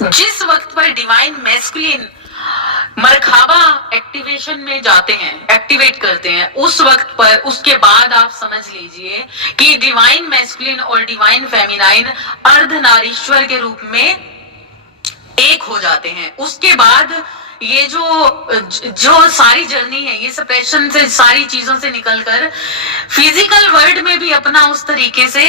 जिस वक्त पर डिवाइन मैस्कुलिन मरखाबा एक्टिवेशन में जाते हैं, एक्टिवेट करते हैं, उस वक्त पर उसके बाद आप समझ लीजिए कि डिवाइन मैस्कुलिन और डिवाइन फेमिनाइन अर्धनारीश्वर के रूप में एक हो जाते हैं। उसके बाद ये जो सारी जर्नी है, ये सप्रेशन से, सारी चीजों से निकलकर फिजिकल वर्ल्ड में भी अपना उस तरीके से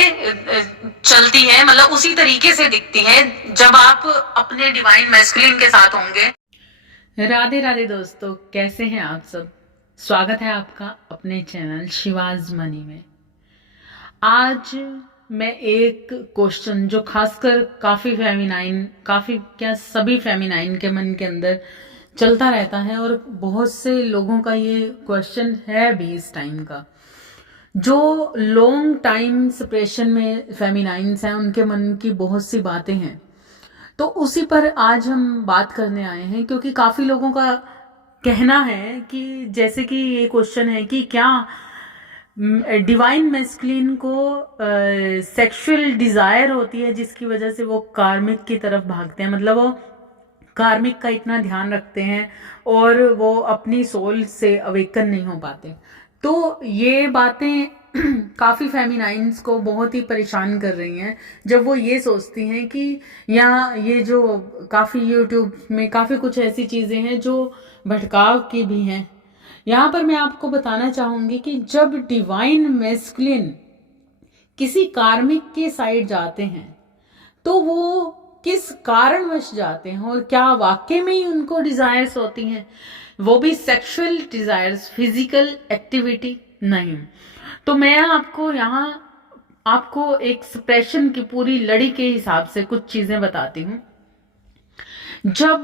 चलती है, मतलब उसी तरीके से दिखती है जब आप अपने डिवाइन मैस्कुलिन के साथ होंगे। राधे राधे दोस्तों, कैसे हैं आप सब। स्वागत है आपका अपने चैनल शिवाज मनी में। आज मैं एक क्वेश्चन जो खासकर काफ़ी फेमिनाइन, काफ़ी क्या सभी फेमिनाइन के मन के अंदर चलता रहता है और बहुत से लोगों का ये क्वेश्चन है भी इस टाइम का, जो लॉन्ग टाइम सेपरेशन में फेमिनाइंस हैं, उनके मन की बहुत सी बातें हैं। तो उसी पर आज हम बात करने आए हैं, क्योंकि काफ़ी लोगों का कहना है कि जैसे कि ये क्वेश्चन है कि क्या डिवाइन मैस्कुलिन को सेक्सुअल डिज़ायर होती है जिसकी वजह से वो कार्मिक की तरफ भागते हैं, मतलब वो कार्मिक का इतना ध्यान रखते हैं और वो अपनी सोल से अवेकन नहीं हो पाते। तो ये बातें काफ़ी फेमिनाइंस को बहुत ही परेशान कर रही हैं, जब वो ये सोचती हैं कि यहाँ ये जो काफ़ी यूट्यूब में काफ़ी कुछ ऐसी चीज़ें हैं जो भटकाव की भी हैं। यहाँ पर मैं आपको बताना चाहूँगी कि जब डिवाइन मैस्कुलिन किसी कार्मिक के साइड जाते हैं तो वो किस कारणवश जाते हैं और क्या वाकई में ही उनको डिजायर्स होती हैं, वो भी सेक्सुअल डिजायर्स, फिजिकल एक्टिविटी नहीं। तो मैं आपको एक सप्रेशन की पूरी लड़ी के हिसाब से कुछ चीजें बताती हूँ। जब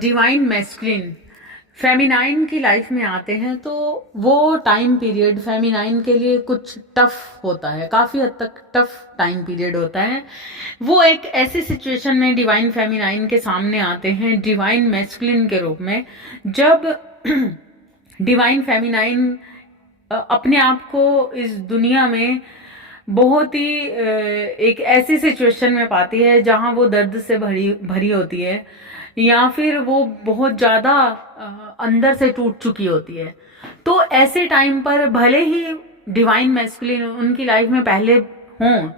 डिवाइन मैस्कुलिन फेमिनाइन की लाइफ में आते हैं तो वो टाइम पीरियड फेमिनाइन के लिए कुछ टफ होता है, काफ़ी हद तक टफ टाइम पीरियड होता है। वो एक ऐसी सिचुएशन में डिवाइन फेमिनाइन के सामने आते हैं डिवाइन मैस्कुलिन के रूप में, जब डिवाइन फेमिनाइन अपने आप को इस दुनिया में बहुत ही एक ऐसी सिचुएशन में पाती है जहां वो दर्द से भरी होती है, या फिर वो बहुत ज़्यादा अंदर से टूट चुकी होती है। तो ऐसे टाइम पर भले ही डिवाइन मैस्कुलिन उनकी लाइफ में पहले हों,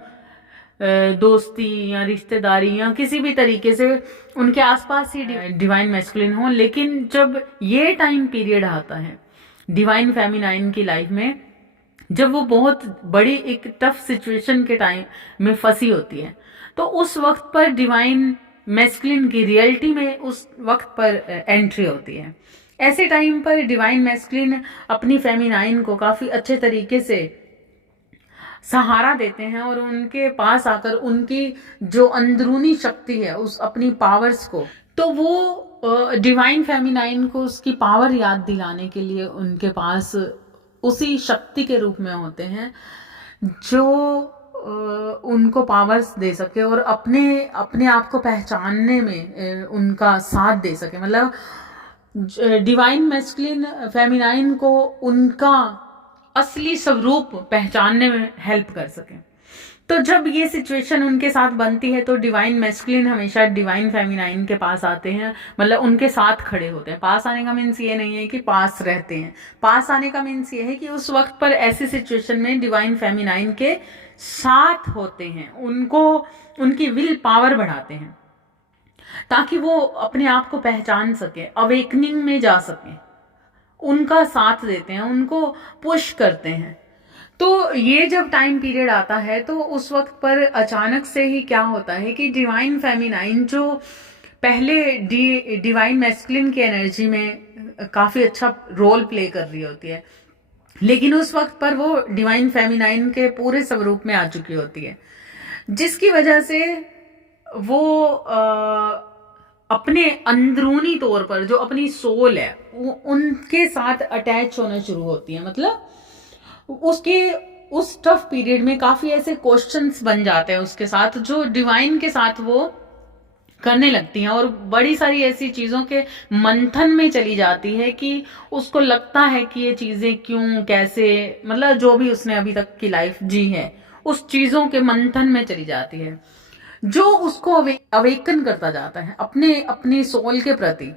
दोस्ती या रिश्तेदारी या किसी भी तरीके से उनके आसपास ही डिवाइन मैस्कुलिन हो, लेकिन जब ये टाइम पीरियड आता है डिवाइन फेमिनाइन की लाइफ में, जब वो बहुत बड़ी एक टफ सिचुएशन के टाइम में फंसी होती है, तो उस वक्त पर डिवाइन मैस्कुलिन की रियलिटी में उस वक्त पर एंट्री होती है। ऐसे टाइम पर डिवाइन मैस्कुलिन अपनी फेमिनाइन को काफ़ी अच्छे तरीके से सहारा देते हैं और उनके पास आकर उनकी जो अंदरूनी शक्ति है, उस अपनी पावर्स को, तो वो डिवाइन फेमिनाइन को उसकी पावर याद दिलाने के लिए उनके पास उसी शक्ति के रूप में होते हैं जो उनको पावर्स दे सके और अपने आप को पहचानने में उनका साथ दे सके। मतलब डिवाइन मैस्कुलिन फेमिनाइन को उनका असली स्वरूप पहचानने में हेल्प कर सके। तो जब ये सिचुएशन उनके साथ बनती है तो डिवाइन मैस्कुलिन हमेशा डिवाइन फेमिनाइन के पास आते हैं, मतलब उनके साथ खड़े होते हैं। पास आने का मीन्स ये नहीं है कि पास रहते हैं, पास आने का मीन्स ये है कि उस वक्त पर ऐसी सिचुएशन में डिवाइन फेमिनाइन के साथ होते हैं, उनको उनकी विल पावर बढ़ाते हैं ताकि वो अपने आप को पहचान सके, अवेकनिंग में जा सके, उनका साथ देते हैं, उनको पुश करते हैं। तो ये जब टाइम पीरियड आता है तो उस वक्त पर अचानक से ही क्या होता है कि डिवाइन फेमिनाइन जो पहले डिवाइन मैस्कुलिन की एनर्जी में काफ़ी अच्छा रोल प्ले कर रही होती है, लेकिन उस वक्त पर वो डिवाइन फेमिनाइन के पूरे स्वरूप में आ चुकी होती है, जिसकी वजह से वो अपने अंदरूनी तौर पर जो अपनी सोल है उनके साथ अटैच होना शुरू होती है। मतलब उसके उस टफ पीरियड में काफ़ी ऐसे क्वेश्चंस बन जाते हैं उसके साथ जो डिवाइन के साथ वो करने लगती हैं, और बड़ी सारी ऐसी चीज़ों के मंथन में चली जाती है कि उसको लगता है कि ये चीज़ें क्यों, कैसे, मतलब जो भी उसने अभी तक की लाइफ जी है उस चीज़ों के मंथन में चली जाती है। जो उसको अवेकन करता जाता है अपने अपने सोल के प्रति।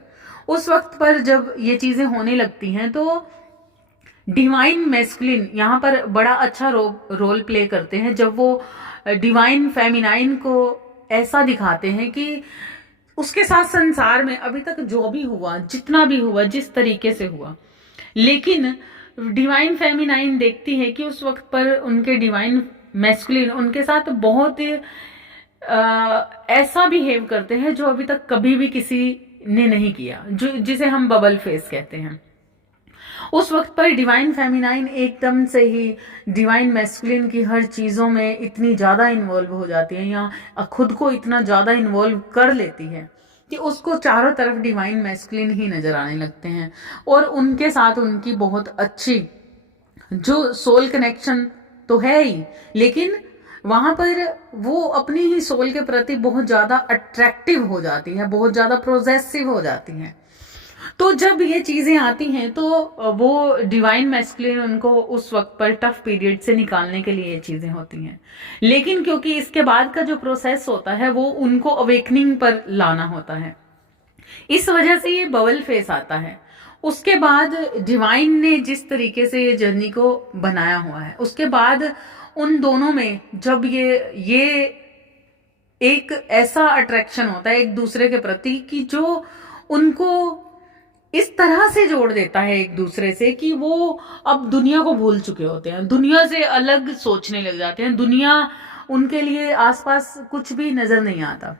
उस वक्त पर जब ये चीजें होने लगती हैं तो डिवाइन मैस्कुलिन यहाँ पर बड़ा अच्छा रोल प्ले करते हैं, जब वो डिवाइन फेमिनाइन को ऐसा दिखाते हैं कि उसके साथ संसार में अभी तक जो भी हुआ, जितना भी हुआ, जिस तरीके से हुआ, लेकिन डिवाइन फेमिनाइन देखती है कि उस वक्त पर उनके डिवाइन मैस्कुलिन उनके साथ बहुत ऐसा बिहेव करते हैं जो अभी तक कभी भी किसी ने नहीं किया, जो जिसे हम बबल फेस कहते हैं। उस वक्त पर डिवाइन फेमिनाइन एकदम से ही डिवाइन मैस्कुलिन की हर चीजों में इतनी ज्यादा इन्वॉल्व हो जाती है या खुद को इतना ज्यादा इन्वॉल्व कर लेती है कि उसको चारों तरफ डिवाइन मैस्कुलिन ही नजर आने लगते हैं, और उनके साथ उनकी बहुत अच्छी जो सोल कनेक्शन तो है ही, लेकिन वहां पर वो अपनी ही सोल के प्रति बहुत ज्यादा अट्रैक्टिव हो जाती है, बहुत ज्यादा प्रोजेसिव हो जाती हैं। तो जब ये चीजें आती हैं तो वो डिवाइन मैस्कुलिन उनको उस वक्त पर टफ पीरियड से निकालने के लिए ये चीजें होती हैं, लेकिन क्योंकि इसके बाद का जो प्रोसेस होता है वो उनको अवेकनिंग पर लाना होता है, इस वजह से ये बबल फेस आता है। उसके बाद डिवाइन ने जिस तरीके से ये जर्नी को बनाया हुआ है, उसके बाद उन दोनों में जब ये एक ऐसा अट्रैक्शन होता है एक दूसरे के प्रति कि जो उनको इस तरह से जोड़ देता है एक दूसरे से कि वो अब दुनिया को भूल चुके होते हैं, दुनिया से अलग सोचने लग जाते हैं, दुनिया उनके लिए आसपास कुछ भी नजर नहीं आता।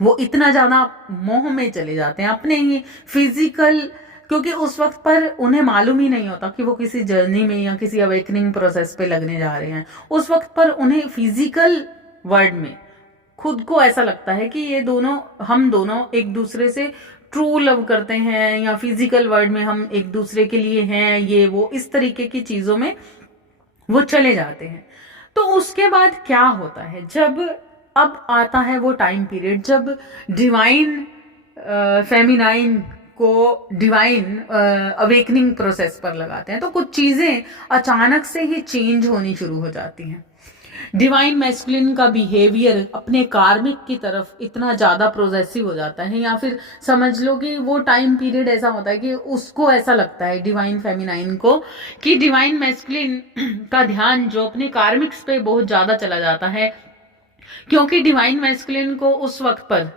वो इतना ज्यादा मोह में चले जाते हैं अपने ही फिजिकल, क्योंकि उस वक्त पर उन्हें मालूम ही नहीं होता कि वो किसी जर्नी में या किसी अवेकनिंग प्रोसेस पे लगने जा रहे हैं। उस वक्त पर उन्हें फिजिकल वर्ल्ड में खुद को ऐसा लगता है कि ये दोनों, हम दोनों एक दूसरे से ट्रू लव करते हैं, या फिजिकल वर्ल्ड में हम एक दूसरे के लिए हैं, ये वो इस तरीके की चीजों में वो चले जाते हैं। तो उसके बाद क्या होता है, जब अब आता है वो टाइम पीरियड जब डिवाइन फेमिनाइन को डिवाइन अवेकनिंग प्रोसेस पर लगाते हैं, तो कुछ चीजें अचानक से ही चेंज होनी शुरू हो जाती हैं। डिवाइन मैस्कुलिन का बिहेवियर अपने कार्मिक की तरफ इतना ज्यादा प्रोजेसिव हो जाता है, या फिर समझ लो कि वो टाइम पीरियड ऐसा होता है कि उसको ऐसा लगता है डिवाइन फेमिनाइन को कि डिवाइन मैस्कुलिन का ध्यान जो अपने कार्मिक्स पे बहुत ज्यादा चला जाता है, क्योंकि डिवाइन मैस्कुलिन को उस वक्त पर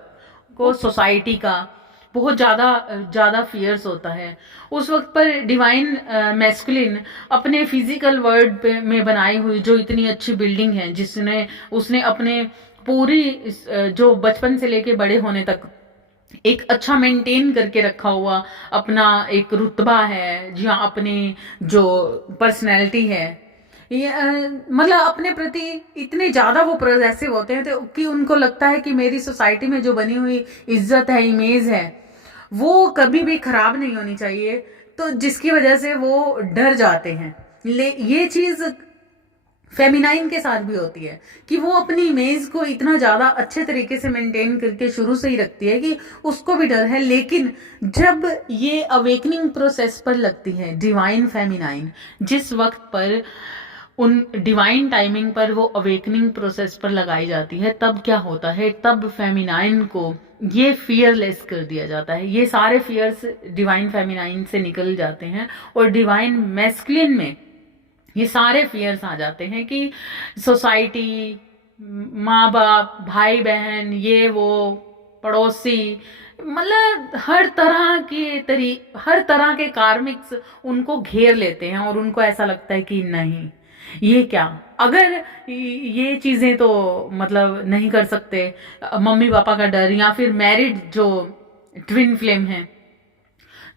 को सोसाइटी का बहुत ज्यादा फियर्स होता है। उस वक्त पर डिवाइन मैस्कुलिन अपने फिजिकल वर्ल्ड में बनाई हुई जो इतनी अच्छी बिल्डिंग है, जिसने उसने अपने पूरी जो बचपन से लेके बड़े होने तक एक अच्छा मेंटेन करके रखा हुआ अपना एक रुतबा है, जहाँ अपनी जो पर्सनैलिटी है, ये मतलब अपने प्रति इतने ज्यादा वो प्रोजेसिव होते हैं तो कि उनको लगता है कि मेरी सोसाइटी में जो बनी हुई इज्जत है, इमेज है, वो कभी भी खराब नहीं होनी चाहिए, तो जिसकी वजह से वो डर जाते हैं। ये चीज फेमिनाइन के साथ भी होती है कि वो अपनी इमेज को इतना ज्यादा अच्छे तरीके से मेंटेन करके शुरू से ही रखती है कि उसको भी डर है, लेकिन जब ये अवेकनिंग प्रोसेस पर लगती है डिवाइन फेमिनाइन, जिस वक्त पर उन डिवाइन टाइमिंग पर वो अवेकनिंग प्रोसेस पर लगाई जाती है, तब क्या होता है, तब फेमिनाइन को ये फियरलेस कर दिया जाता है। ये सारे फियर्स डिवाइन फेमिनाइन से निकल जाते हैं और डिवाइन मैस्कुलिन में ये सारे फियर्स आ जाते हैं कि सोसाइटी, माँ बाप, भाई बहन, ये वो, पड़ोसी, मतलब हर तरह के कार्मिक्स उनको घेर लेते हैं और उनको ऐसा लगता है कि नहीं, ये क्या, अगर ये चीजें तो मतलब नहीं कर सकते, मम्मी पापा का डर, या फिर मैरिड जो ट्विन फ्लेम है,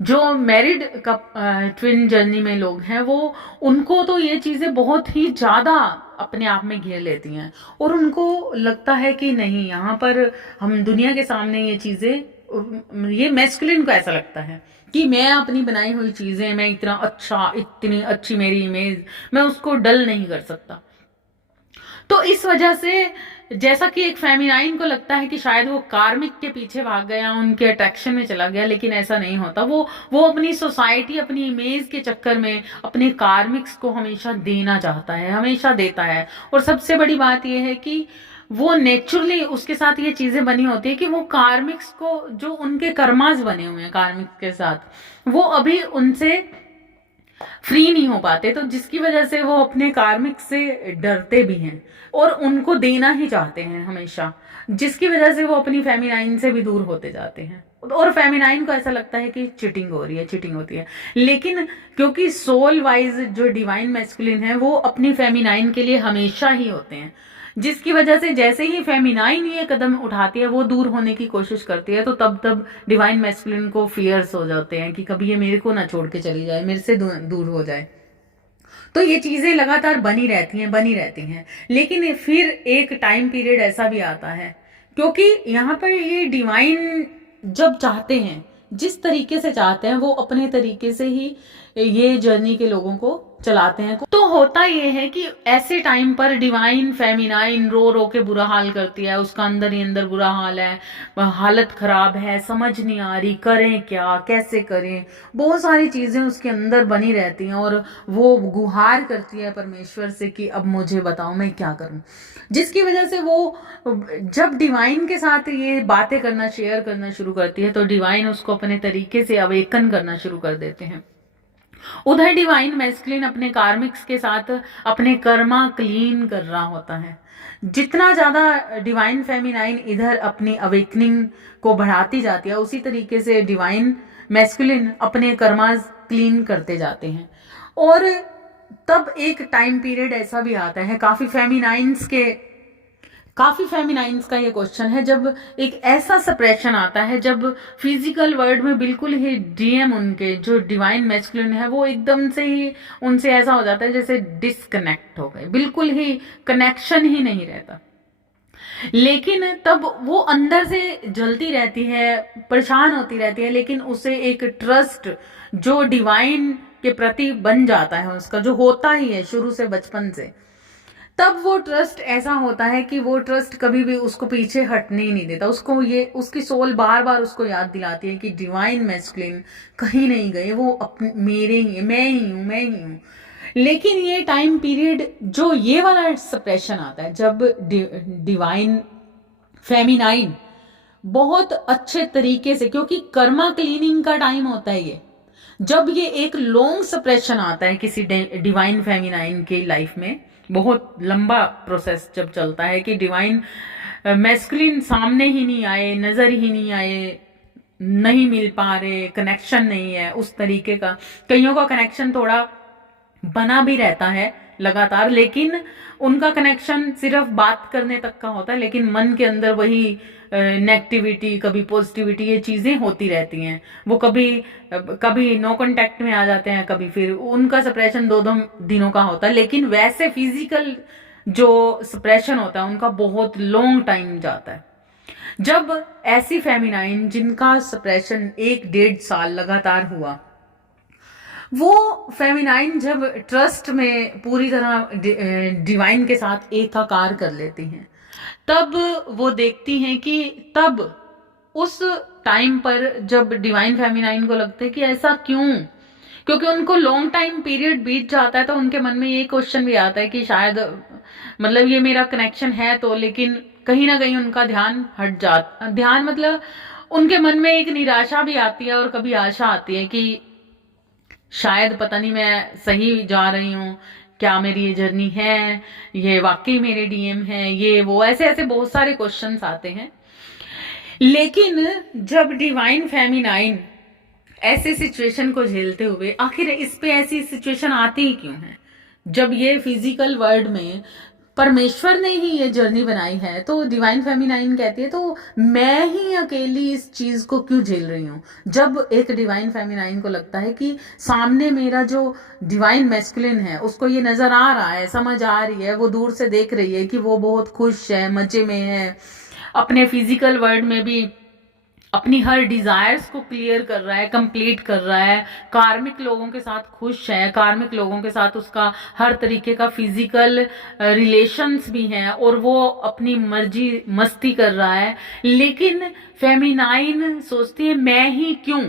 जो मैरिड का ट्विन जर्नी में लोग हैं, वो उनको तो ये चीजें बहुत ही ज्यादा अपने आप में घेर लेती हैं और उनको लगता है कि नहीं, यहाँ पर हम दुनिया के सामने ये चीजें, ये मैस्कुलिन को ऐसा लगता है कि मैं अपनी बनाई हुई चीजें, मैं इतनी अच्छी मेरी इमेज, मैं उसको डल नहीं कर सकता। तो इस वजह से जैसा कि एक फेमिनाइन को लगता है कि शायद वो कार्मिक के पीछे भाग गया, उनके अट्रैक्शन में चला गया, लेकिन ऐसा नहीं होता। वो अपनी सोसाइटी, अपनी इमेज के चक्कर में अपने कार्मिक्स को हमेशा देना चाहता है, हमेशा देता है। और सबसे बड़ी बात यह है कि वो नेचुरली उसके साथ ये चीजें बनी होती है कि वो कार्मिक्स को, जो उनके कर्मास बने हुए हैं कार्मिक के साथ, वो अभी उनसे फ्री नहीं हो पाते, तो जिसकी वजह से वो अपने कार्मिक से डरते भी हैं और उनको देना ही चाहते हैं हमेशा, जिसकी वजह से वो अपनी फेमिनाइन से भी दूर होते जाते हैं। और फेमिनाइन को ऐसा लगता है कि चीटिंग हो रही है, चीटिंग होती है, लेकिन क्योंकि सोल वाइज जो डिवाइन मैस्कुलिन है वो अपनी फेमिनाइन के लिए हमेशा ही होते हैं, जिसकी वजह से जैसे ही फेमिनाइन ये कदम उठाती है, वो दूर होने की कोशिश करती है, तो तब डिवाइन मैस्कुलिन को फियर्स हो जाते हैं कि कभी ये मेरे को ना छोड़ के चली जाए, मेरे से दूर हो जाए। तो ये चीजें लगातार बनी रहती हैं। लेकिन फिर एक टाइम पीरियड ऐसा भी आता है, क्योंकि यहाँ पर ये डिवाइन जब चाहते हैं, जिस तरीके से चाहते हैं, वो अपने तरीके से ही ये जर्नी के लोगों को चलाते हैं। तो होता ये है कि ऐसे टाइम पर डिवाइन फेमिनाइन रो रो के बुरा हाल करती है, उसका अंदर ही अंदर बुरा हाल है, हालत खराब है, समझ नहीं आ रही करें क्या, कैसे करें, बहुत सारी चीजें उसके अंदर बनी रहती हैं और वो गुहार करती है परमेश्वर से कि अब मुझे बताओ मैं क्या करूं, जिसकी वजह से वो जब डिवाइन के साथ ये बातें करना, शेयर करना शुरू करती है, तो डिवाइन उसको अपने तरीके से अवेकन करना शुरू कर देते हैं। उधर डिवाइन मैस्कुलिन अपने कार्मिक्स के साथ अपने कर्मा क्लीन कर रहा होता है। जितना ज्यादा डिवाइन फेमिनाइन इधर अपनी अवेकनिंग को बढ़ाती जाती है, उसी तरीके से डिवाइन मैस्कुलिन अपने कर्मास क्लीन करते जाते हैं। और तब एक टाइम पीरियड ऐसा भी आता है, काफी फेमिनाइंस का ये क्वेश्चन है, जब एक ऐसा सप्रेशन आता है, जब फिजिकल वर्ल्ड में बिल्कुल ही डीएम उनके जो डिवाइन मैस्कुलिन है वो एकदम से ही उनसे ऐसा हो जाता है जैसे डिस्कनेक्ट हो गए, बिल्कुल ही कनेक्शन ही नहीं रहता। लेकिन तब वो अंदर से जलती रहती है, परेशान होती रहती है, लेकिन उसे एक ट्रस्ट जो डिवाइन के प्रति बन जाता है उसका, जो होता ही है शुरू से बचपन से, तब वो ट्रस्ट ऐसा होता है कि वो ट्रस्ट कभी भी उसको पीछे हटने ही नहीं देता। उसको ये उसकी सोल बार बार उसको याद दिलाती है कि डिवाइन मैस्कुलिन कहीं नहीं गए, वो अपने मेरे ही, मैं ही हूं। लेकिन ये टाइम पीरियड जो ये वाला सप्रेशन आता है, जब डिवाइन फेमिनाइन बहुत अच्छे तरीके से, क्योंकि कर्मा क्लीनिंग का टाइम होता है ये, जब ये एक लॉन्ग सप्रेशन आता है किसी डिवाइन फेमिनाइन के लाइफ में, बहुत लंबा प्रोसेस जब चलता है कि डिवाइन मैस्कुलिन सामने ही नहीं आए, नजर ही नहीं आए, नहीं मिल पा रहे, कनेक्शन नहीं है उस तरीके का। कईयों का कनेक्शन थोड़ा बना भी रहता है लगातार, लेकिन उनका कनेक्शन सिर्फ बात करने तक का होता है, लेकिन मन के अंदर वही नेगेटिविटी, कभी पॉजिटिविटी, ये चीजें होती रहती हैं। वो कभी नो कांटेक्ट में आ जाते हैं, कभी फिर उनका सप्रेशन 2-2 दिनों का होता है, लेकिन वैसे फिजिकल जो सप्रेशन होता है उनका बहुत लॉन्ग टाइम जाता है। जब ऐसी फेमिनाइन जिनका सप्रेशन 1-1.5 साल लगातार हुआ, वो फेमिनाइन जब ट्रस्ट में पूरी तरह डिवाइन के साथ एकाकार कर लेती हैं, तब वो देखती हैं कि तब उस टाइम पर जब डिवाइन फेमिनाइन को लगता है कि ऐसा क्यों, क्योंकि उनको लॉन्ग टाइम पीरियड बीत जाता है, तो उनके मन में ये क्वेश्चन भी आता है कि शायद मतलब ये मेरा कनेक्शन है तो, लेकिन कहीं ना कहीं उनका ध्यान हट जाता, ध्यान मतलब उनके मन में एक निराशा भी आती है और कभी आशा आती है कि शायद पता नहीं मैं सही जा रही हूँ, क्या मेरी ये जर्नी है, ये वाकई मेरे डीएम है, ये वो, ऐसे ऐसे बहुत सारे क्वेश्चंस आते हैं। लेकिन जब डिवाइन फेमिनाइन ऐसे सिचुएशन को झेलते हुए, आखिर इस पे ऐसी सिचुएशन आती ही क्यों है, जब ये फिजिकल वर्ल्ड में परमेश्वर ने ही ये जर्नी बनाई है, तो डिवाइन फेमिनाइन कहती है तो मैं ही अकेली इस चीज को क्यों झेल रही हूँ। जब एक डिवाइन फेमिनाइन को लगता है कि सामने मेरा जो डिवाइन मैस्कुलिन है उसको ये नजर आ रहा है, समझ आ रही है, वो दूर से देख रही है कि वो बहुत खुश है, मजे में है, अपने फिजिकल वर्ल्ड में भी अपनी हर डिजायर्स को क्लियर कर रहा है, कंप्लीट कर रहा है, कार्मिक लोगों के साथ खुश है, कार्मिक लोगों के साथ उसका हर तरीके का फिजिकल रिलेशंस भी हैं और वो अपनी मर्जी मस्ती कर रहा है। लेकिन फेमिनाइन सोचती है मैं ही क्यों,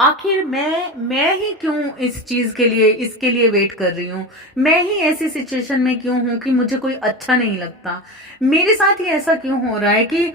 आखिर मैं ही क्यों इस चीज के लिए, इसके लिए वेट कर रही हूँ? मैं ही ऐसी सिचुएशन में क्यों हूं कि मुझे कोई अच्छा नहीं लगता? मेरे साथ ही ऐसा क्यों हो रहा है कि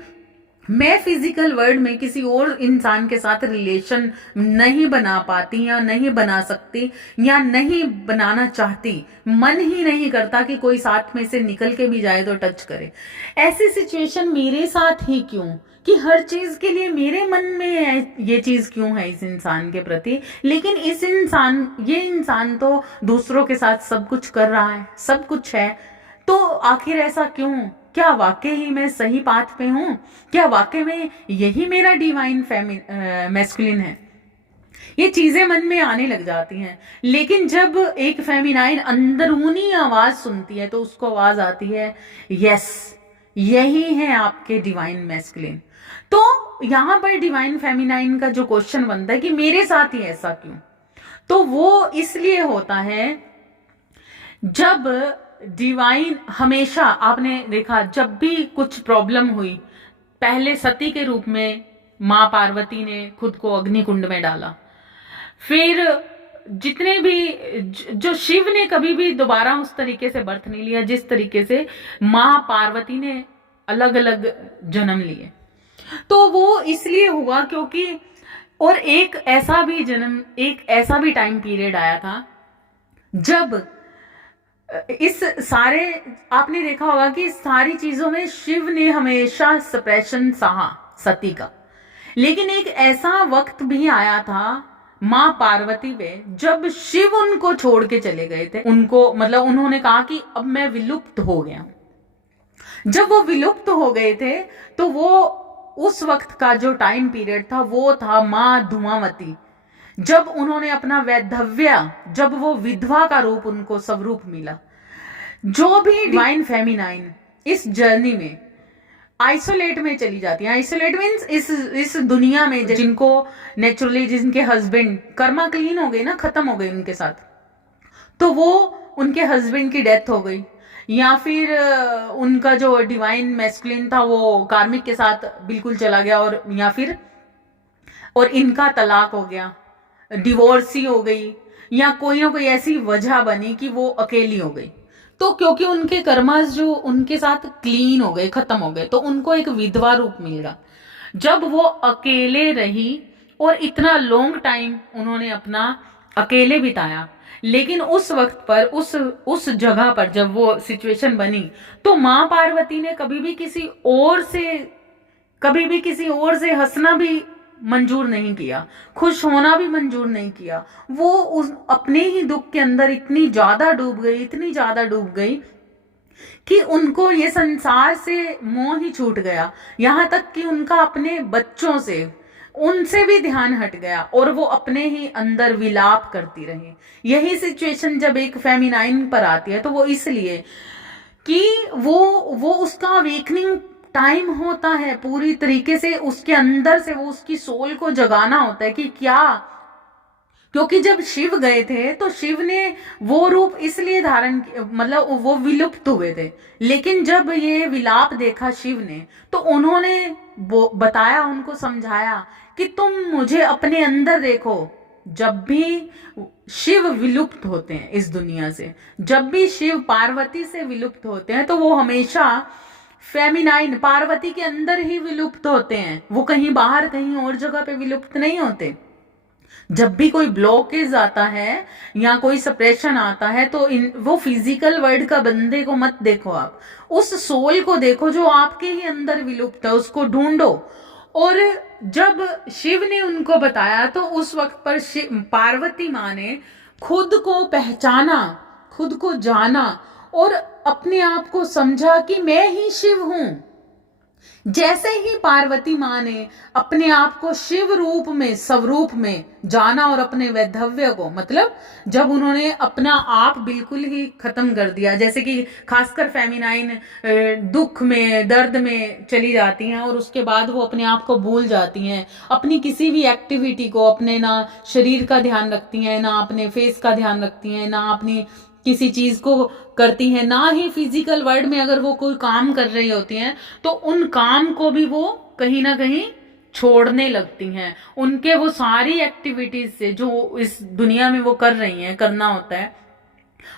मैं फिजिकल वर्ल्ड में किसी और इंसान के साथ रिलेशन नहीं बना पाती, या नहीं बना सकती, या नहीं बनाना चाहती? मन ही नहीं करता कि कोई साथ में से निकल के भी जाए तो टच करे। ऐसी सिचुएशन मेरे साथ ही क्यों, कि हर चीज के लिए मेरे मन में ये चीज क्यों है इस इंसान के प्रति? लेकिन ये इंसान तो दूसरों के साथ सब कुछ कर रहा है, सब कुछ है, तो आखिर ऐसा क्यों? क्या वाकई ही मैं सही पाथ पे हूं? क्या वाकई में यही मेरा डिवाइन मैस्कुलिन है? ये चीजें मन में आने लग जाती हैं। लेकिन जब एक फेमिनाइन अंदरूनी आवाज सुनती है तो उसको आवाज आती है, यस, यही है आपके डिवाइन मैस्कुलिन। तो यहां पर डिवाइन फेमिनाइन का जो क्वेश्चन बनता है कि मेरे साथ ही ऐसा क्यों, तो वो इसलिए होता है जब डिवाइन, हमेशा आपने देखा जब भी कुछ प्रॉब्लम हुई, पहले सती के रूप में मां पार्वती ने खुद को अग्निकुंड में डाला, फिर जितने भी जो शिव ने कभी भी दोबारा उस तरीके से बर्थ नहीं लिया जिस तरीके से मां पार्वती ने अलग अलग जन्म लिए। तो वो इसलिए हुआ क्योंकि, और एक ऐसा भी टाइम पीरियड आया था जब इस सारे, आपने देखा होगा कि सारी चीजों में शिव ने हमेशा सप्रेशन सहा सती का। लेकिन एक ऐसा वक्त भी आया था मां पार्वती पे जब शिव उनको छोड़ के चले गए थे, उनको मतलब उन्होंने कहा कि अब मैं विलुप्त हो गया हूं। जब वो विलुप्त हो गए थे तो वो उस वक्त का जो टाइम पीरियड था वो था मां धुआंवती, जब उन्होंने अपना वैधव्य, जब वो विधवा का रूप उनको स्वरूप मिला। जो भी डिवाइन फेमिनाइन इस जर्नी में आइसोलेट में चली जाती है, आइसोलेट मीन्स इस दुनिया में जिनको नेचुरली, जिनके हस्बैंड कर्मा क्लीन हो गए ना, खत्म हो गए उनके साथ, तो वो उनके हस्बैंड की डेथ हो गई, या फिर उनका जो डिवाइन मैस्कुलिन था वो कार्मिक के साथ बिल्कुल चला गया, और या फिर और इनका तलाक हो गया, डिवोर्स ही हो गई, या कोई ना कोई ऐसी वजह बनी कि वो अकेली हो गई। तो क्योंकि उनके कर्मास जो उनके साथ क्लीन हो गए, खत्म हो गए, तो उनको एक विधवा रूप मिल गया। जब वो अकेले रही और इतना लॉन्ग टाइम उन्होंने अपना अकेले बिताया, लेकिन उस वक्त पर उस जगह पर जब वो सिचुएशन बनी तो मां पार्वती ने कभी भी किसी और से हंसना भी मंजूर नहीं किया, खुश होना भी मंजूर नहीं किया। वो उस अपने ही दुख के अंदर इतनी ज्यादा डूब गई कि उनको ये संसार से मोह ही छूट गया, यहाँ तक कि उनका अपने बच्चों से, उनसे भी ध्यान हट गया और वो अपने ही अंदर विलाप करती रही। यही सिचुएशन जब एक फेमिनाइन पर आती है तो वो इसलिए कि वो उसका अवेकनिंग टाइम होता है, पूरी तरीके से उसके अंदर से वो उसकी सोल को जगाना होता है कि क्या, क्योंकि जब शिव गए थे तो शिव ने वो रूप इसलिए धारण, मतलब वो विलुप्त हुए थे, लेकिन जब ये विलाप देखा शिव ने तो उन्होंने बताया, उनको समझाया कि तुम मुझे अपने अंदर देखो। जब भी शिव विलुप्त होते हैं इस दुनिया से, जब भी शिव पार्वती से विलुप्त होते हैं तो वो हमेशा फेमिनाइन पार्वती के अंदर ही विलुप्त होते हैं, वो कहीं बाहर कहीं और जगह पे विलुप्त नहीं होते। जब भी कोई ब्लॉकेज आता है या कोई सप्रेशन आता है तो वो फिजिकल वर्ल्ड का बंदे को मत देखो, आप उस सोल को देखो जो आपके ही अंदर विलुप्त है, उसको ढूंढो। और जब शिव ने उनको बताया तो उस वक्त पर पार्वती माँ ने खुद को पहचाना, खुद को जाना और अपने आप को समझा कि मैं ही शिव हूं। जैसे ही पार्वती माँ ने अपने आप को शिव रूप में, स्वरूप में जाना और अपने वैधव्य को, मतलब जब उन्होंने अपना आप बिल्कुल ही खत्म कर दिया, जैसे कि खासकर फेमिनाइन दुख में, दर्द में चली जाती हैं और उसके बाद वो अपने आप को भूल जाती हैं, अपनी किसी भी एक्टिविटी को, अपने ना शरीर का ध्यान रखती हैं, ना अपने फेस का ध्यान रखती हैं, ना अपनी किसी चीज को करती हैं, ना ही फिजिकल वर्ल्ड में अगर वो कोई काम कर रही होती हैं तो उन काम को भी वो कहीं ना कहीं छोड़ने लगती हैं, उनके वो सारी एक्टिविटीज से जो इस दुनिया में वो कर रही हैं, करना होता है,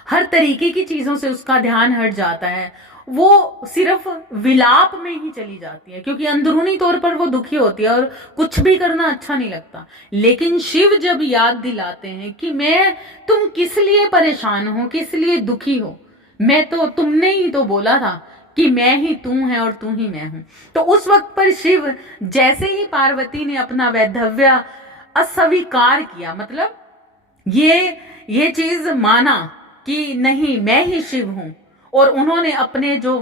हर तरीके की चीजों से उसका ध्यान हट जाता है, वो सिर्फ विलाप में ही चली जाती है, क्योंकि अंदरूनी तौर पर वो दुखी होती है और कुछ भी करना अच्छा नहीं लगता। लेकिन शिव जब याद दिलाते हैं कि तुम किस लिए परेशान हो, किस लिए दुखी हो, तुमने ही तो बोला था कि मैं ही तू है और तू ही मैं हूं। तो उस वक्त पर शिव, जैसे ही पार्वती ने अपना वैधव्य अस्वीकार किया, मतलब ये चीज माना कि नहीं मैं ही शिव हूं, और उन्होंने अपने जो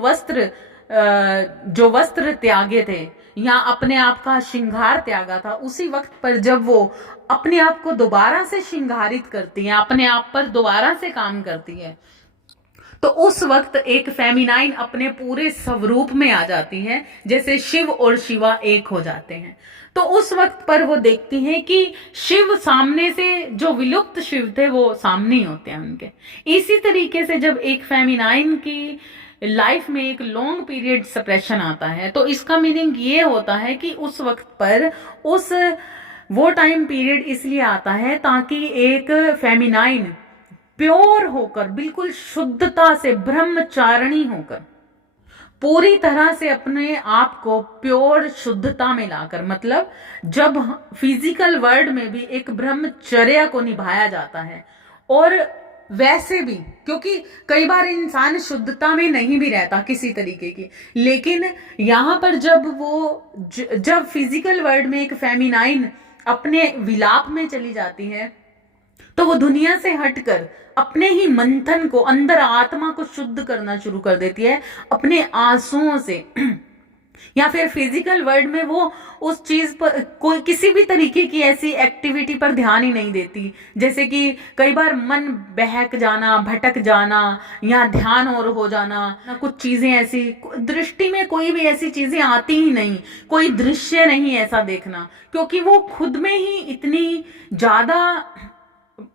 वस्त्र त्यागे थे या अपने आप का श्रृंगार त्यागा था, उसी वक्त पर जब वो अपने आप को दोबारा से श्रृंगारित करती है, अपने आप पर दोबारा से काम करती है, तो उस वक्त एक फेमिनाइन अपने पूरे स्वरूप में आ जाती है, जैसे शिव और शिवा एक हो जाते हैं। तो उस वक्त पर वो देखती हैं कि शिव सामने से, जो विलुप्त शिव थे वो सामने ही होते हैं उनके। इसी तरीके से जब एक फेमिनाइन की लाइफ में एक लॉन्ग पीरियड सप्रेशन आता है, तो इसका मीनिंग ये होता है कि उस वक्त पर वो टाइम पीरियड इसलिए आता है ताकि एक फेमिनाइन प्योर होकर, बिल्कुल शुद्धता से, ब्रह्मचारिणी होकर, पूरी तरह से अपने आप को प्योर शुद्धता में लाकर, मतलब जब फिजिकल वर्ल्ड में भी एक ब्रह्मचर्य को निभाया जाता है, और वैसे भी क्योंकि कई बार इंसान शुद्धता में नहीं भी रहता किसी तरीके की, लेकिन यहाँ पर जब फिजिकल वर्ल्ड में एक फेमिनाइन अपने विलाप में चली जाती है, तो वो दुनिया से हटकर अपने ही मंथन को, अंदर आत्मा को शुद्ध करना शुरू कर देती है अपने आंसुओं से, या फिर फिजिकल वर्ल्ड में वो उस चीज पर कोई किसी भी तरीके की ऐसी एक्टिविटी पर ध्यान ही नहीं देती, जैसे कि कई बार मन बहक जाना, भटक जाना, या ध्यान और हो जाना, ना कुछ चीजें ऐसी दृष्टि में कोई भी ऐसी चीजें आती ही नहीं, कोई दृश्य नहीं ऐसा देखना, क्योंकि वो खुद में ही इतनी ज्यादा,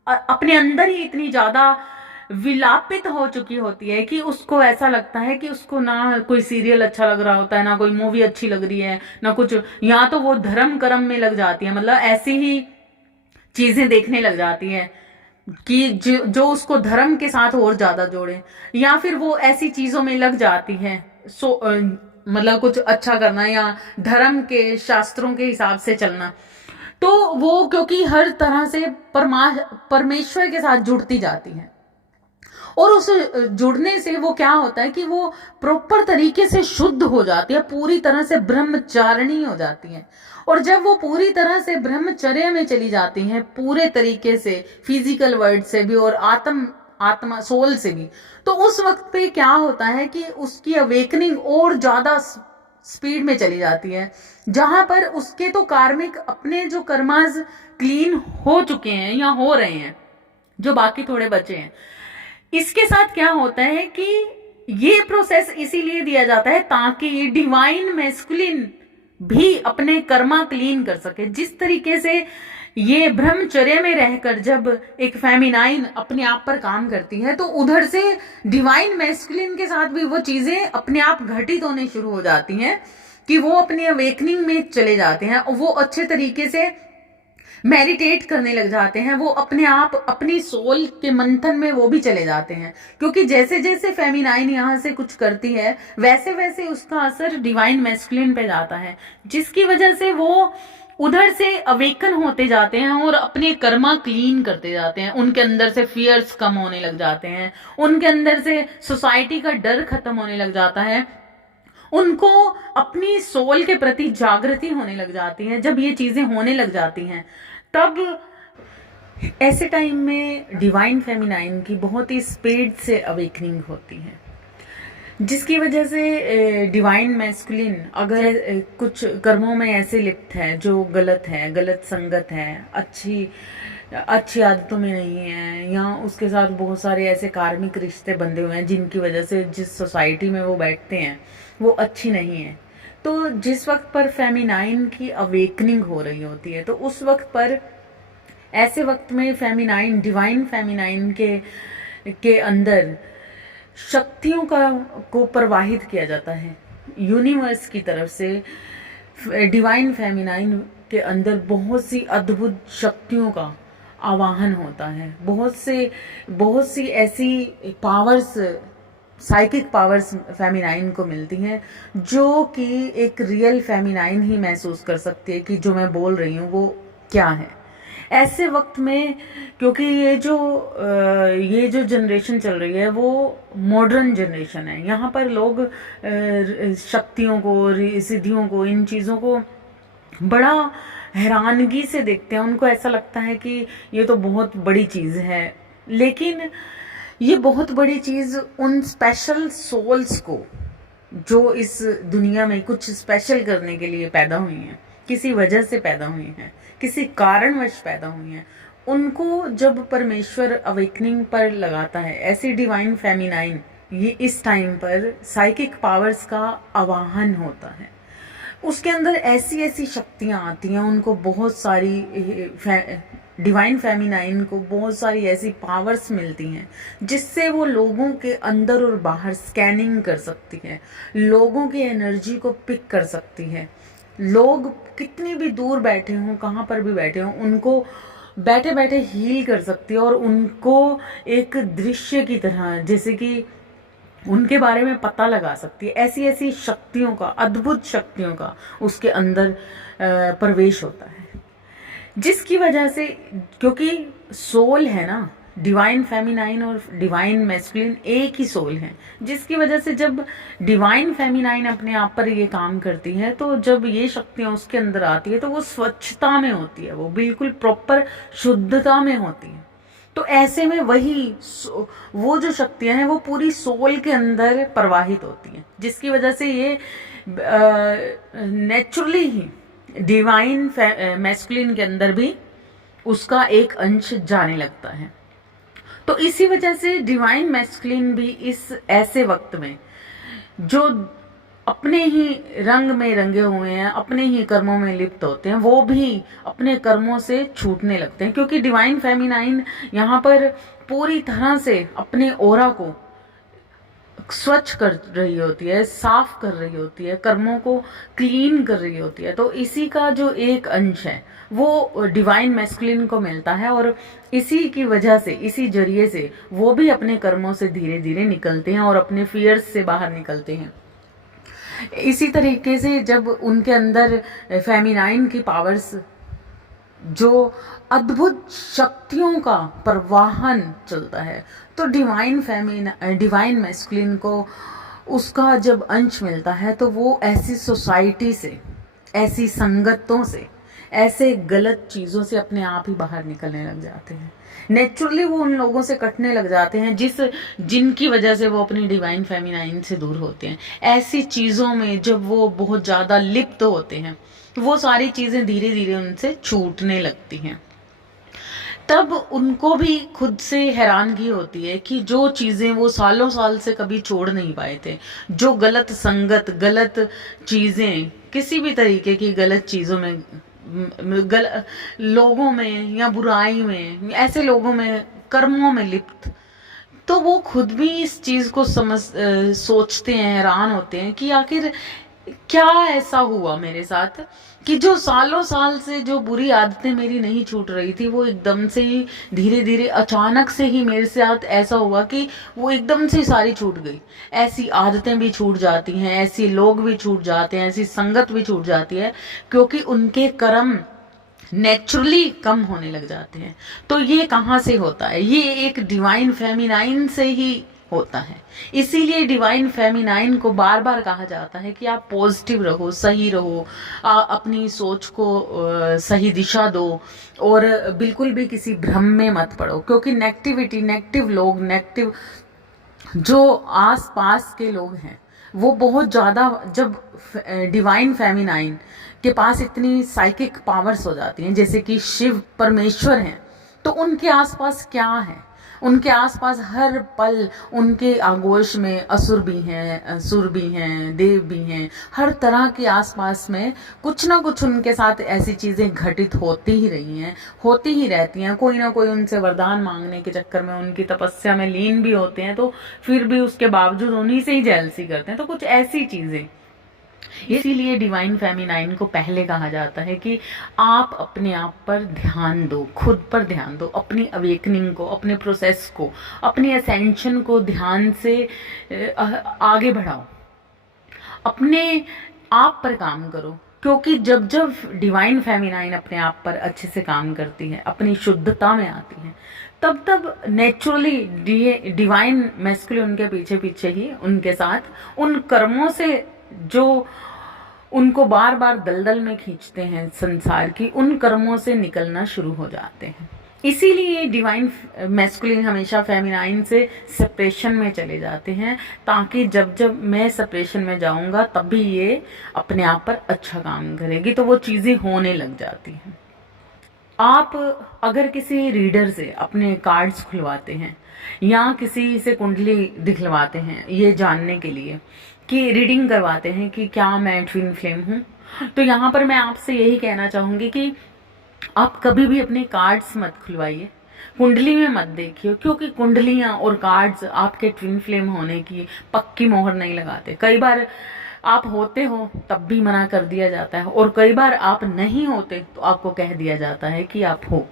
अपने अंदर ही इतनी ज्यादा विलापित हो चुकी होती है कि उसको ऐसा लगता है कि उसको ना कोई सीरियल अच्छा लग रहा होता है, ना कोई मूवी अच्छी लग रही है, ना कुछ, या तो वो धर्म कर्म में लग जाती है, मतलब ऐसी ही चीजें देखने लग जाती है कि जो उसको धर्म के साथ और ज्यादा जोड़े, या फिर वो ऐसी चीजों में लग जाती है, मतलब कुछ अच्छा करना या धर्म के शास्त्रों के हिसाब से चलना। तो वो क्योंकि हर तरह से परमेश्वर के साथ जुड़ती जाती है, और उस जुड़ने से वो क्या होता है कि वो प्रॉपर तरीके से शुद्ध हो जाती है, पूरी तरह से ब्रह्मचारिणी हो जाती है। और जब वो पूरी तरह से ब्रह्मचर्य में चली जाती हैं, पूरे तरीके से फिजिकल वर्ल्ड से भी और आत्मा सोल से भी, तो उस वक्त पे क्या होता है कि उसकी अवेकनिंग और ज्यादा स्पीड में चली जाती है, जहां पर उसके तो कार्मिक अपने जो कर्माज क्लीन हो चुके हैं या हो रहे हैं, जो बाकी थोड़े बचे हैं। इसके साथ क्या होता है कि ये प्रोसेस इसीलिए दिया जाता है ताकि डिवाइन मैस्कुलिन भी अपने कर्मा क्लीन कर सके। जिस तरीके से ये ब्रह्मचर्य में रहकर जब एक फेमिनाइन अपने आप पर काम करती है, तो उधर से डिवाइन मैस्कुलिन के साथ भी वो चीजें अपने आप घटित होने शुरू हो जाती हैं कि वो अपनी अवेकनिंग में चले जाते हैं, और वो अच्छे तरीके से मेडिटेट करने लग जाते हैं, वो अपने आप अपनी सोल के मंथन में वो भी चले जाते हैं, क्योंकि जैसे जैसे फेमिनाइन यहाँ से कुछ करती है वैसे वैसे उसका असर डिवाइन मैस्कुलिन पे जाता है, जिसकी वजह से वो उधर से अवेकन होते जाते हैं और अपने कर्मा क्लीन करते जाते हैं। उनके अंदर से फियर्स कम होने लग जाते हैं, उनके अंदर से सोसाइटी का डर खत्म होने लग जाता है, उनको अपनी सोल के प्रति जागृति होने लग जाती है। जब ये चीजें होने लग जाती हैं, तब ऐसे टाइम में डिवाइन फेमिनाइन की बहुत ही स्पीड से अवेकनिंग होती है, जिसकी वजह से डिवाइन मैस्कुलिन अगर कुछ कर्मों में ऐसे लिप्त है जो गलत है, गलत संगत है, अच्छी आदतों में नहीं है, या उसके साथ बहुत सारे ऐसे कार्मिक रिश्ते बंधे हुए हैं जिनकी वजह से जिस सोसाइटी में वो बैठते हैं वो अच्छी नहीं है, तो जिस वक्त पर फेमिनाइन की अवेकनिंग हो रही होती है, तो उस वक्त पर, ऐसे वक्त में फेमिनाइन, डिवाइन फेमिनाइन के अंदर शक्तियों को प्रवाहित किया जाता है यूनिवर्स की तरफ से। डिवाइन फेमिनाइन के अंदर बहुत सी अद्भुत शक्तियों का आवाहन होता है। बहुत सी ऐसी पावर्स, साइकिक पावर्स फेमिनाइन को मिलती हैं जो कि एक रियल फेमिनाइन ही महसूस कर सकती है कि जो मैं बोल रही हूँ वो क्या है। ऐसे वक्त में, क्योंकि ये जो जनरेशन चल रही है वो मॉडर्न जनरेशन है, यहाँ पर लोग शक्तियों को, सिद्धियों को, इन चीज़ों को बड़ा हैरानगी से देखते हैं। उनको ऐसा लगता है कि ये तो बहुत बड़ी चीज़ है, लेकिन ये बहुत बड़ी चीज़ उन स्पेशल सोल्स को जो इस दुनिया में कुछ स्पेशल करने के लिए पैदा हुई हैं, किसी वजह से पैदा हुई हैं, किसी कारणवश पैदा हुई हैं, उनको जब परमेश्वर अवेकनिंग पर लगाता है, ऐसी डिवाइन फेमिनाइन, ये इस टाइम पर साइकिक पावर्स का आवाहन होता है। उसके अंदर ऐसी ऐसी शक्तियाँ आती हैं, उनको बहुत सारी डिवाइन फेमिनाइन को बहुत सारी ऐसी पावर्स मिलती हैं जिससे वो लोगों के अंदर और बाहर स्कैनिंग कर सकती है, लोगों की एनर्जी को पिक कर सकती है। लोग कितनी भी दूर बैठे हों, कहाँ पर भी बैठे हों, उनको बैठे बैठे हील कर सकती है और उनको एक दृश्य की तरह, जैसे कि उनके बारे में पता लगा सकती है। ऐसी ऐसी शक्तियों का, अद्भुत शक्तियों का उसके अंदर प्रवेश होता है, जिसकी वजह से, क्योंकि सोल है ना, डिवाइन फेमिनाइन और डिवाइन मैस्कुलिन एक ही सोल है, जिसकी वजह से जब डिवाइन फेमिनाइन अपने आप पर ये काम करती है, तो जब ये शक्तियाँ उसके अंदर आती है तो वो स्वच्छता में होती है, वो बिल्कुल प्रॉपर शुद्धता में होती है। तो ऐसे में वो जो शक्तियां हैं वो पूरी सोल के अंदर प्रवाहित होती हैं, जिसकी वजह से ये नेचुरली ही डिवाइन मैस्कुलिन के अंदर भी उसका एक अंश जाने लगता है। तो इसी वजह से डिवाइन मैस्कुलिन भी इस ऐसे वक्त में जो अपने ही रंग में रंगे हुए हैं, अपने ही कर्मों में लिप्त होते हैं, वो भी अपने कर्मों से छूटने लगते हैं, क्योंकि डिवाइन फेमिनाइन यहाँ पर पूरी तरह से अपने ओरा को स्वच्छ कर रही होती है, साफ कर रही होती है, कर्मों को क्लीन कर रही होती है। तो इसी का जो एक अंश है वो डिवाइन मैस्कुलिन को मिलता है और इसी की वजह से, इसी जरिए से वो भी अपने कर्मों से धीरे धीरे निकलते हैं और अपने फियर्स से बाहर निकलते हैं। इसी तरीके से जब उनके अंदर फेमिनाइन की पावर्स, जो अद्भुत शक्तियों का प्रवाहन चलता है, तो डिवाइन मैस्कुलिन को उसका जब अंश मिलता है तो वो ऐसी सोसाइटी से, ऐसी संगतों से, ऐसे गलत चीज़ों से अपने आप ही बाहर निकलने लग जाते हैं। नेचुरली वो उन लोगों से कटने लग जाते हैं जिनकी वजह से वो अपनी डिवाइन फेमिनाइन से दूर होते हैं। ऐसी चीज़ों में जब वो बहुत ज़्यादा लिप्त होते हैं, वो सारी चीज़ें धीरे धीरे उनसे छूटने लगती हैं। तब उनको भी खुद से हैरानगी होती है कि जो चीज़ें वो सालों साल से कभी छोड़ नहीं पाए थे, जो गलत संगत, गलत चीज़ें, किसी भी तरीके की गलत चीज़ों में, लोगों में या बुराई में, ऐसे लोगों में, कर्मों में लिप्त, तो वो खुद भी इस चीज़ को सोचते हैं, हैरान होते हैं कि आखिर क्या ऐसा हुआ मेरे साथ कि जो सालों साल से जो बुरी आदतें मेरी नहीं छूट रही थी, वो एकदम से ही धीरे धीरे अचानक से ही मेरे साथ ऐसा हुआ कि वो एकदम से सारी छूट गई। ऐसी आदतें भी छूट जाती हैं, ऐसे लोग भी छूट जाते हैं, ऐसी संगत भी छूट जाती है, क्योंकि उनके कर्म नेचुरली कम होने लग जाते हैं। तो ये कहाँ से होता है? ये एक डिवाइन फेमिनाइन से ही होता है। इसीलिए डिवाइन फेमिनाइन को बार बार कहा जाता है कि आप पॉजिटिव रहो, सही रहो, अपनी सोच को सही दिशा दो और बिल्कुल भी किसी भ्रम में मत पड़ो, क्योंकि नेगेटिविटी, नेगेटिव लोग, नेगेटिव जो आस पास के लोग हैं वो बहुत ज़्यादा, जब डिवाइन फेमिनाइन के पास इतनी साइकिक पावर्स हो जाती हैं, जैसे कि शिव परमेश्वर हैं, तो उनके आसपास क्या है? उनके आसपास हर पल उनके आगोश में असुर भी हैं, सुर भी हैं, देव भी हैं, हर तरह के आसपास में कुछ ना कुछ उनके साथ ऐसी चीज़ें घटित होती ही रही हैं, होती ही रहती हैं। कोई ना कोई उनसे वरदान मांगने के चक्कर में उनकी तपस्या में लीन भी होते हैं, तो फिर भी उसके बावजूद उन्हीं से ही जेलसी करते हैं। तो कुछ ऐसी चीज़ें इसीलिए डिवाइन फेमिनाइन को पहले कहा जाता है कि आप अपने आप पर ध्यान दो, खुद पर ध्यान दो, अपनी अवेकनिंग को, अपने प्रोसेस को, अपनी असेंशन को ध्यान से आगे बढ़ाओ, अपने आप पर काम करो। क्योंकि जब जब डिवाइन फेमिनाइन अपने आप पर अच्छे से काम करती है, अपनी शुद्धता में आती है, तब तब नेचुरली डिवाइन मैस्कुलिन उनके पीछे पीछे ही उनके साथ उन कर्मों से जो उनको बार बार दलदल में खींचते हैं संसार की, उन कर्मों से निकलना शुरू हो जाते हैं। इसीलिए डिवाइन मैस्कुलिन हमेशा फेमिनाइन से सेपरेशन में चले जाते हैं, ताकि जब जब मैं सेपरेशन में जाऊंगा तभी ये अपने आप पर अच्छा काम करेगी, तो वो चीजें होने लग जाती हैं। आप अगर किसी रीडर से अपने कार्ड्स खुलवाते हैं या किसी से कुंडली दिखलवाते हैं ये जानने के लिए कि रीडिंग करवाते हैं कि क्या मैं ट्विन फ्लेम हूं, तो यहाँ पर मैं आपसे यही कहना चाहूंगी कि आप कभी भी अपने कार्ड्स मत खुलवाइए, कुंडली में मत देखिए, क्योंकि कुंडलियां और कार्ड्स आपके ट्विन फ्लेम होने की पक्की मोहर नहीं लगाते। कई बार आप होते हो तब भी मना कर दिया जाता है, और कई बार आप नहीं होते तो आपको कह दिया जाता है कि आप हो।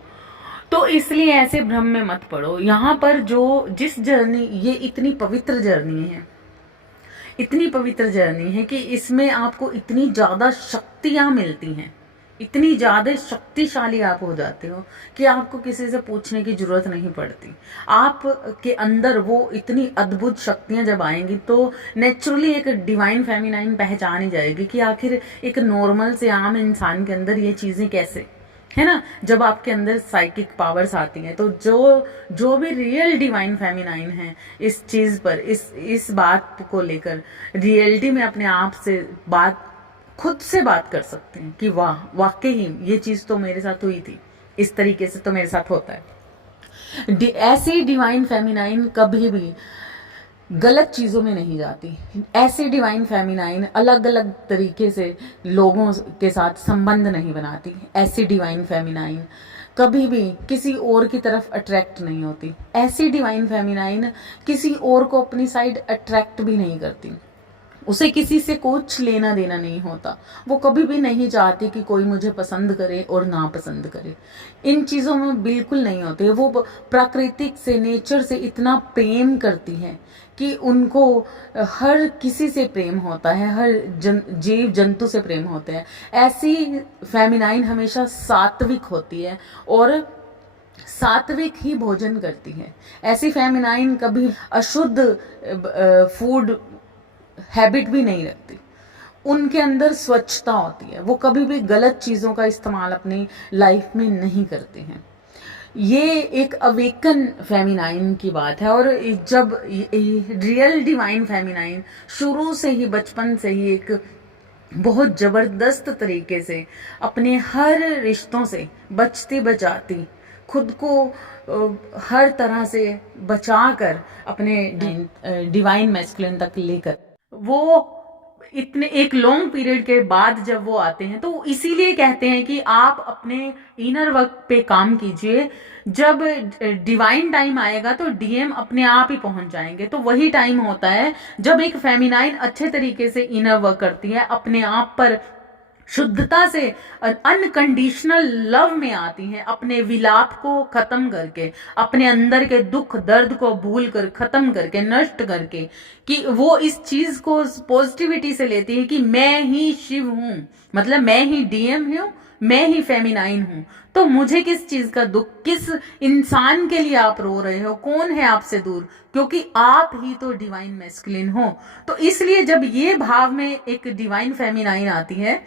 तो इसलिए ऐसे भ्रम में मत पड़ो। यहाँ पर जिस जर्नी, ये इतनी पवित्र जर्नी है, इतनी पवित्र जर्नी है कि इसमें आपको इतनी ज्यादा शक्तियां मिलती हैं, इतनी ज्यादा शक्तिशाली आप हो जाते हो कि आपको किसी से पूछने की जरूरत नहीं पड़ती। आप के अंदर वो इतनी अद्भुत शक्तियां जब आएंगी तो नेचुरली एक डिवाइन फेमिनाइन पहचान ही जाएगी कि आखिर एक नॉर्मल से आम इंसान के अंदर ये चीजें कैसे, है ना। जब आपके अंदर साइकिक पावर्स आती हैं तो जो भी रियल डिवाइन फेमिनाइन है इस चीज पर, इस बात को लेकर रियलिटी में अपने आप से खुद से बात कर सकते हैं कि वाह, वाकई ही ये चीज तो मेरे साथ हुई थी, इस तरीके से तो मेरे साथ होता है। ऐसी डिवाइन फेमिनाइन कभी भी गलत चीजों में नहीं जाती। ऐसी डिवाइन फेमिनाइन अलग अलग तरीके से लोगों के साथ संबंध नहीं बनाती। ऐसी डिवाइन फेमिनाइन कभी भी किसी और की तरफ अट्रैक्ट नहीं होती। ऐसी डिवाइन फेमिनाइन किसी और को अपनी साइड अट्रैक्ट भी नहीं करती। उसे किसी से कुछ लेना देना नहीं होता। वो कभी भी नहीं चाहती कि कोई मुझे पसंद करे और ना पसंद करे। इन चीजों में बिल्कुल नहीं होते। वो प्राकृतिक से, नेचर से इतना प्रेम करती है कि उनको हर किसी से प्रेम होता है, हर जीव जंतु से प्रेम होते हैं। ऐसी फेमिनाइन हमेशा सात्विक होती है और सात्विक ही भोजन करती है। ऐसी फेमिनाइन कभी अशुद्ध फूड हैबिट भी नहीं रखती। उनके अंदर स्वच्छता होती है। वो कभी भी गलत चीजों का इस्तेमाल अपनी लाइफ में नहीं करते हैं। ये एक अवेकन फेमिनाइन की बात है। और जब रियल डिवाइन फेमिनाइन शुरू से ही, बचपन से ही एक बहुत जबरदस्त तरीके से अपने हर रिश्तों से बचती बचाती, खुद को हर तरह से बचाकर अपने डिवाइन मैस्कुलिन तक लेकर, वो इतने एक लॉन्ग पीरियड के बाद जब वो आते हैं तो इसीलिए कहते हैं कि आप अपने इनर वर्क पे काम कीजिए। जब डिवाइन टाइम आएगा तो डीएम अपने आप ही पहुंच जाएंगे। तो वही टाइम होता है जब एक फेमिनाइन अच्छे तरीके से इनर वर्क करती है, अपने आप पर शुद्धता से अनकंडीशनल लव में आती हैं, अपने विलाप को खत्म करके, अपने अंदर के दुख दर्द को भूल कर, खत्म करके, नष्ट करके, कि वो इस चीज को पॉजिटिविटी से लेती है कि मैं ही शिव हूं, मतलब मैं ही डीएम हूं, मैं ही फेमिनाइन हूं। तो मुझे किस चीज का दुख, किस इंसान के लिए आप रो रहे हो, कौन है आपसे दूर, क्योंकि आप ही तो डिवाइन मैस्कुलिन हो। तो इसलिए जब ये भाव में एक डिवाइन फेमिनाइन आती है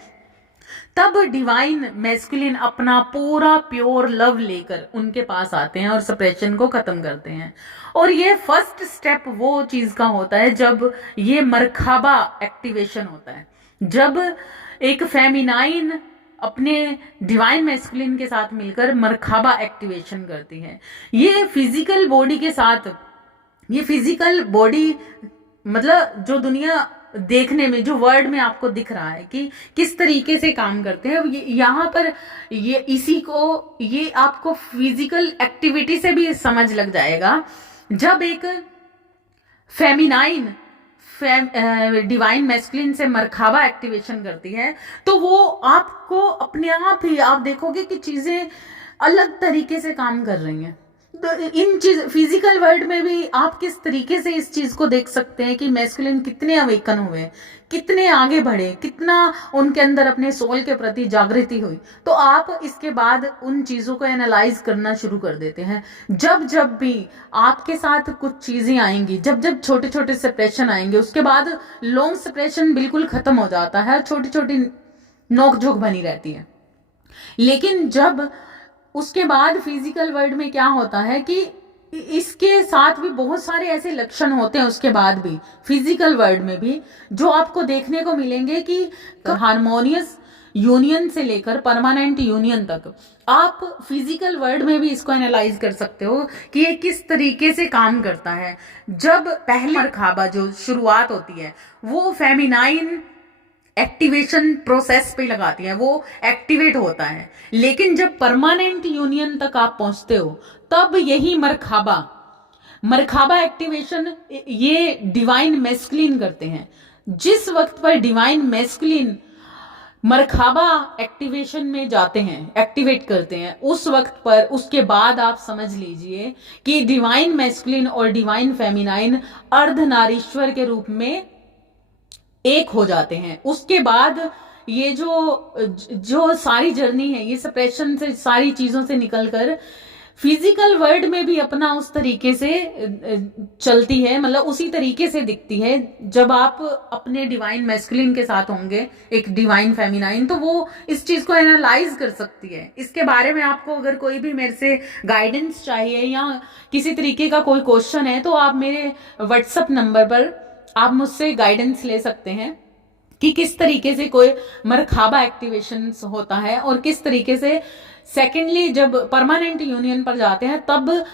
तब डिवाइन मैस्कुलिन अपना पूरा प्योर लव लेकर उनके पास आते हैं और सप्रेशन को खत्म करते हैं। और ये फर्स्ट स्टेप वो चीज का होता है जब ये मरखाबा एक्टिवेशन होता है, जब एक फेमिनाइन अपने डिवाइन मैस्कुलिन के साथ मिलकर मरखाबा एक्टिवेशन करती है। ये फिजिकल बॉडी के साथ, ये फिजिकल बॉडी मतलब जो दुनिया देखने में, जो वर्ड में आपको दिख रहा है कि किस तरीके से काम करते हैं, यहाँ पर ये आपको फिजिकल एक्टिविटी से भी समझ लग जाएगा। जब एक फेमिनाइन डिवाइन मैस्कुलिन से मरखाबा एक्टिवेशन करती है, तो वो आपको अपने आप ही आप देखोगे कि चीजें अलग तरीके से काम कर रही हैं। तो इन चीज फिजिकल वर्ल्ड में भी आप किस तरीके से इस चीज को देख सकते हैं कि मैस्कुलिन कितने अवेकन हुए, कितने आगे बढ़े, कितना उनके अंदर अपने सोल के प्रति जागृति हुई। तो आप इसके बाद उन चीजों को एनालाइज करना शुरू कर देते हैं। जब जब भी आपके साथ कुछ चीजें आएंगी, जब जब छोटे छोटे सेपरेशन आएंगे, उसके बाद लॉन्ग सेपरेशन बिल्कुल खत्म हो जाता है, छोटी छोटी नोकझोंक बनी रहती है। लेकिन जब उसके बाद फिजिकल वर्ल्ड में क्या होता है कि इसके साथ भी बहुत सारे ऐसे लक्षण होते हैं उसके बाद भी फिजिकल वर्ल्ड में भी, जो आपको देखने को मिलेंगे कि हार्मोनियस यूनियन से लेकर परमानेंट यूनियन तक आप फिजिकल वर्ल्ड में भी इसको एनालाइज कर सकते हो कि ये किस तरीके से काम करता है। जब पहले मरखाबा जो शुरुआत होती है वो फेमिनाइन एक्टिवेशन प्रोसेस पे लगाती है, वो एक्टिवेट होता है। लेकिन जब परमानेंट यूनियन तक आप पहुंचते हो तब यही मरखाबा एक्टिवेशन ये डिवाइन मैस्कुलिन करते हैं। जिस वक्त पर डिवाइन मैस्कुलिन मरखाबा एक्टिवेशन में जाते हैं, एक्टिवेट करते हैं, उस वक्त पर उसके बाद आप समझ लीजिए कि डिवाइन मैस्कुलिन और डिवाइन फेमिनाइन अर्धनारीश्वर के रूप में एक हो जाते हैं। उसके बाद ये जो सारी जर्नी है, ये सेपरेशन से सारी चीजों से निकलकर फिजिकल वर्ल्ड में भी अपना उस तरीके से चलती है, मतलब उसी तरीके से दिखती है। जब आप अपने डिवाइन मैस्कुलिन के साथ होंगे एक डिवाइन फेमिनाइन, तो वो इस चीज को एनालाइज कर सकती है। इसके बारे में आपको अगर कोई भी मेरे से गाइडेंस चाहिए या किसी तरीके का कोई क्वेश्चन है तो आप मेरे व्हाट्सएप नंबर पर आप मुझसे गाइडेंस ले सकते हैं कि किस तरीके से कोई मरखाबा एक्टिवेशन होता है और किस तरीके से सेकेंडली जब परमानेंट यूनियन पर जाते हैं तब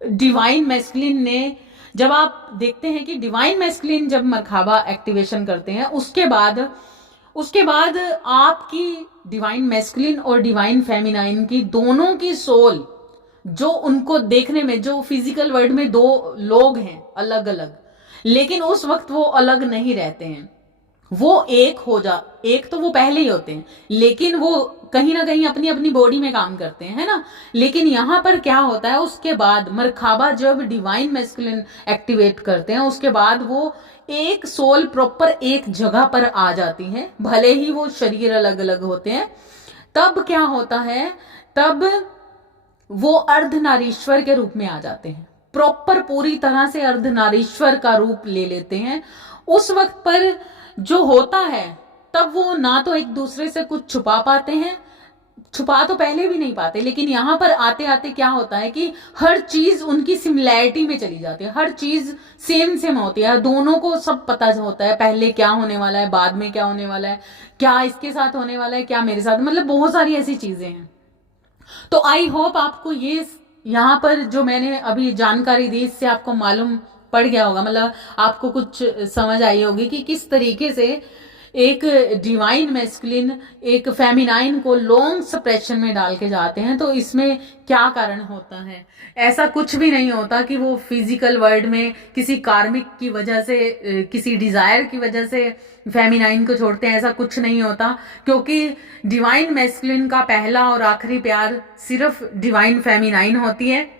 डिवाइन मैस्कुलिन ने, जब आप देखते हैं कि डिवाइन मैस्कुलिन जब मरखाबा एक्टिवेशन करते हैं उसके बाद आपकी डिवाइन मैस्कुलिन और डिवाइन फेमिनाइन की दोनों की सोल, जो उनको देखने में जो फिजिकल वर्ल्ड में दो लोग हैं अलग अलग, लेकिन उस वक्त वो अलग नहीं रहते हैं, वो एक तो वो पहले ही होते हैं, लेकिन वो कहीं ना कहीं अपनी अपनी बॉडी में काम करते हैं, है ना। लेकिन यहाँ पर क्या होता है, उसके बाद मरखाबा जब डिवाइन मैस्कुलिन एक्टिवेट करते हैं उसके बाद वो एक सोल प्रॉपर एक जगह पर आ जाती है, भले ही वो शरीर अलग अलग होते हैं। तब क्या होता है, तब वो अर्धनारीश्वर के रूप में आ जाते हैं, प्रॉपर पूरी तरह से अर्धनारीश्वर का रूप ले लेते हैं। उस वक्त पर जो होता है तब वो ना तो एक दूसरे से कुछ छुपा पाते हैं, छुपा तो पहले भी नहीं पाते, लेकिन यहाँ पर आते आते क्या होता है कि हर चीज उनकी सिमिलैरिटी में चली जाती है, हर चीज सेम होती है, दोनों को सब पता होता है पहले क्या होने वाला है, बाद में क्या होने वाला है, क्या इसके साथ होने वाला है, क्या मेरे साथ, मतलब बहुत सारी ऐसी चीजें हैं। तो आई होप आपको ये यहाँ पर जो मैंने अभी जानकारी दी इससे आपको मालूम पड़ गया होगा, मतलब आपको कुछ समझ आई होगी कि किस तरीके से एक डिवाइन मैस्कुलिन एक फेमिनाइन को लॉन्ग सप्रेशन में डाल के जाते हैं। तो इसमें क्या कारण होता है, ऐसा कुछ भी नहीं होता कि वो फिजिकल वर्ल्ड में किसी कार्मिक की वजह से, किसी डिजायर की वजह से फेमिनाइन को छोड़ते हैं, ऐसा कुछ नहीं होता, क्योंकि डिवाइन मैस्कुलिन का पहला और आखिरी प्यार सिर्फ डिवाइन फेमिनाइन होती है,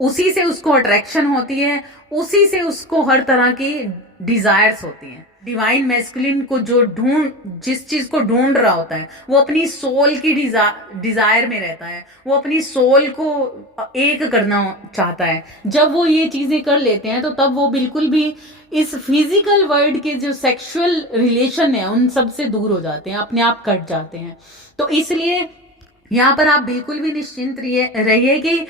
उसी से उसको अट्रैक्शन होती है, उसी से उसको हर तरह की डिजायर्स होती हैं। डिवाइन मैस्कुलिन को जिस चीज को ढूंढ रहा होता है वो अपनी सोल की डिजायर में रहता है, वो अपनी सोल को एक करना चाहता है। जब वो ये चीजें कर लेते हैं तो तब वो बिल्कुल भी इस फिजिकल वर्ल्ड के जो सेक्सुअल रिलेशन है उन सब से दूर हो जाते हैं, अपने आप कट जाते हैं। तो इसलिए यहाँ पर आप बिल्कुल भी निश्चिंत रहिए कि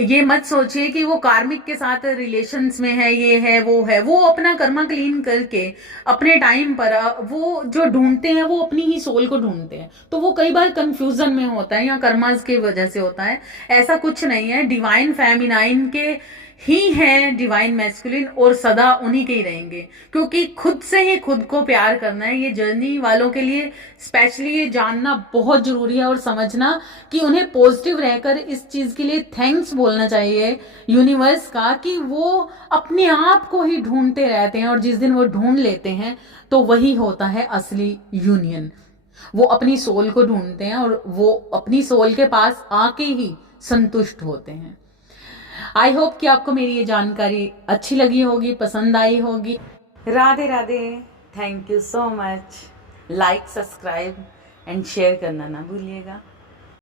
ये मत सोचिए कि वो कार्मिक के साथ रिलेशंस में है, ये है, वो अपना कर्मा क्लीन करके अपने टाइम पर वो जो ढूंढते हैं वो अपनी ही सोल को ढूंढते हैं। तो वो कई बार कंफ्यूजन में होता है या कर्मास की वजह से होता है, ऐसा कुछ नहीं है। डिवाइन फेमिनाइन के ही हैं डिवाइन मैस्कुलिन और सदा उन्हीं के ही रहेंगे, क्योंकि खुद से ही खुद को प्यार करना है। ये जर्नी वालों के लिए स्पेशली ये जानना बहुत जरूरी है और समझना कि उन्हें पॉजिटिव रहकर इस चीज के लिए थैंक्स बोलना चाहिए यूनिवर्स का, कि वो अपने आप को ही ढूंढते रहते हैं और जिस दिन वो ढूंढ लेते हैं तो वही होता है असली यूनियन। वो अपनी सोल को ढूंढते हैं और वो अपनी सोल के पास आके ही संतुष्ट होते हैं। आई होप कि आपको मेरी ये जानकारी अच्छी लगी होगी, पसंद आई होगी। Radhe Radhe, thank you so much. Like, subscribe and share करना ना भूलिएगा।